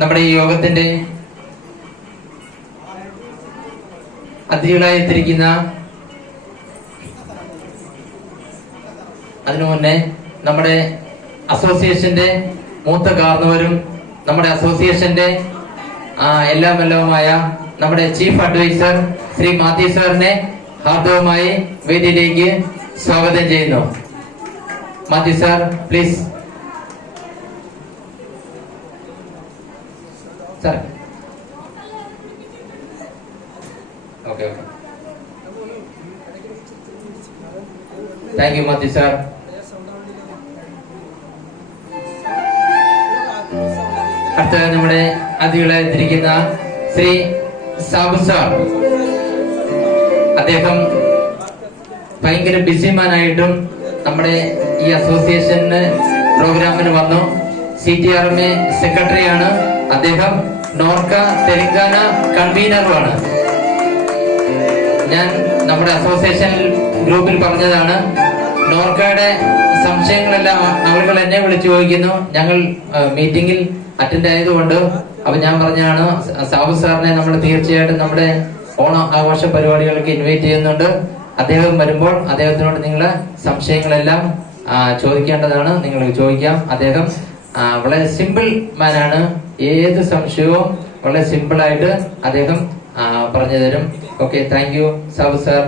നമ്മുടെ ഈ യോഗത്തിന്റെ അതിഥികളായി എത്തിയിരിക്കുന്ന അതിനു മുന്നേ നമ്മുടെ അസോസിയേഷന്റെ മൂത്ത കാർന്നവരും നമ്മുടെ അസോസിയേഷന്റെ എല്ലാമെല്ലാമായ നമ്മുടെ ചീഫ് അഡ്വൈസർ ശ്രീ മാത്യു സാറിനെ ഹാർദവമായി വേദിയിലേക്ക് സ്വാഗതം ചെയ്യുന്നു. Mathew sir, please. Sir, okay. Thank you Mathew sir. അടുത്ത നമ്മുടെ അതിഥികളായി എത്തിയിരിക്കുന്ന ശ്രീ സാബു സാർ. അദ്ദേഹം ഭയങ്കര ബിസിമാനായിട്ടും നമ്മുടെ ഈ അസോസിയേഷന് പ്രോഗ്രാമിന് വന്നു. CTRMA സെക്രട്ടറിയാണ് അദ്ദേഹം. നോർക്ക തെലങ്കാന കൺവീനറുമാണ്. ഞാൻ നമ്മുടെ അസോസിയേഷൻ ഗ്രൂപ്പിൽ പറഞ്ഞതാണ്, നോർക്കയുടെ സംശയങ്ങളെല്ലാം ആളുകൾ എന്നെ വിളിച്ചു ചോദിക്കുന്നു. ഞങ്ങൾ മീറ്റിംഗിൽ അറ്റൻഡ് ആയതുകൊണ്ട് അപ്പൊ ഞാൻ പറഞ്ഞാണ്, സാബു സാറിനെ നമ്മൾ തീർച്ചയായിട്ടും നമ്മുടെ ഓണം ആഘോഷ പരിപാടികൾക്ക് ഇൻവൈറ്റ് ചെയ്യുന്നുണ്ട്. അദ്ദേഹം വരുമ്പോൾ അദ്ദേഹത്തിനോട് നിങ്ങളുടെ സംശയങ്ങളെല്ലാം ചോദിക്കേണ്ടതാണ്. നിങ്ങൾ ചോദിക്കാം. അദ്ദേഹം വളരെ സിമ്പിൾ മാനാണ്. ഏത് സംശയവും വളരെ സിമ്പിൾ ആയിട്ട് അദ്ദേഹം പറഞ്ഞു തരും. Okay, thank you Sabu sir.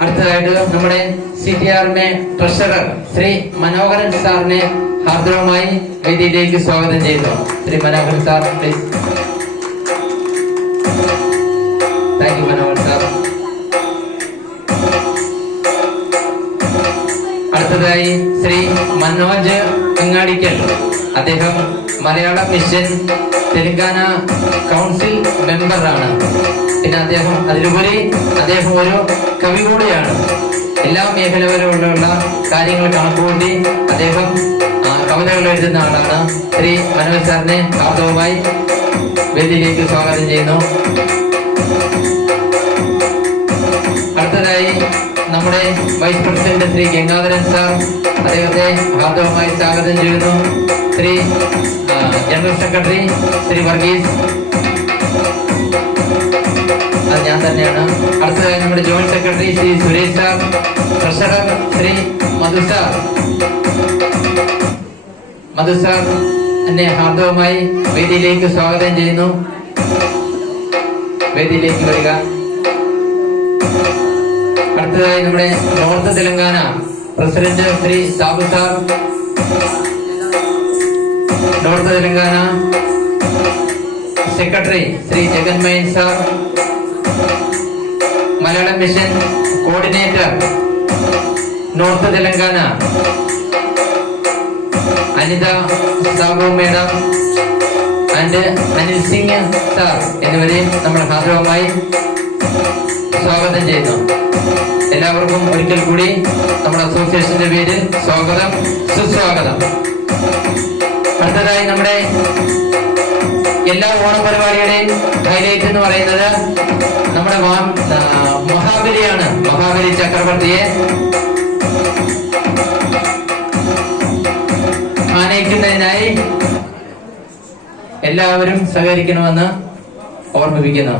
അടുത്തതായിട്ട് നമ്മുടെ CTRMA ട്രഷറർ ശ്രീ മനോഹരൻ സാറിനെ ഹാർദവമായി വേദിയിലേക്ക് സ്വാഗതം ചെയ്യുന്നു. Shri Manoharan sir, please. Thank you Manoharan sir. അടുത്തതായി ശ്രീ മനോജ് അങ്ങാടിക്കൽ. അദ്ദേഹം മലയാള മിഷൻ തെലങ്കാന കൗൺസിൽ മെമ്പറാണ്. പിന്നെ അദ്ദേഹം അതിലുപരി അദ്ദേഹം ഒരു കവി കൂടിയാണ്. എല്ലാ മേഖലകളിലുള്ള കാര്യങ്ങൾ കണക്കുകൂട്ടി അദ്ദേഹം കവിതകൾ എഴുതുന്ന ആളാണ്. ശ്രീ മനോജ് സാറിനെ ഹാർദവമായി വേദിയിലേക്ക് സ്വാഗതം ചെയ്യുന്നു. അടുത്തതായി നമ്മുടെ vice president Shri Gangadharan sir, അദ്ദേഹത്തെ ഹാർദവമായി സ്വാഗതം ചെയ്യുന്നു. ശ്രീ ജനറൽ സെക്രട്ടറി ശ്രീ വർഗീസ്, അത് ഞാൻ തന്നെയാണ്. അടുത്തതായി നമ്മുടെ joint secretary Shri Suresh sir, treasurer Shri Madhu sir. Madhu sir എന്നെ ഹാർദവമായി വേദിയിലേക്ക് സ്വാഗതം ചെയ്യുന്നു. വേദിയിലേക്ക് വരിക. അടുത്തതായി നമ്മുടെ north Telangana president Shri Sabu sir, north Telangana secretary Shri Jaganmayan sir, Malayalam mission coordinator north Telangana Anitha Sabu madam and Anil Singh sir എന്നിവരെയും നമ്മൾ ഹാർദവമായി സ്വാഗതം ചെയ്യുന്നു. എല്ലാവർക്കും ഒരിക്കൽ കൂടി നമ്മുടെ അസോസിയേഷന്റെ പേരിൽ സ്വാഗതം, സുസ്വാഗതം. അടുത്തതായി നമ്മുടെ എല്ലാ ഓണപരിപാടിയുടെയും ഹൈലൈറ്റ് എന്ന് പറയുന്നത് നമ്മുടെ മഹാബലിയാണ്. മഹാബലി ചക്രവർത്തിയെ ആനയിക്കുന്നതിനായി എല്ലാവരും സഹകരിക്കണമെന്ന് ഓർമ്മിപ്പിക്കുന്നു.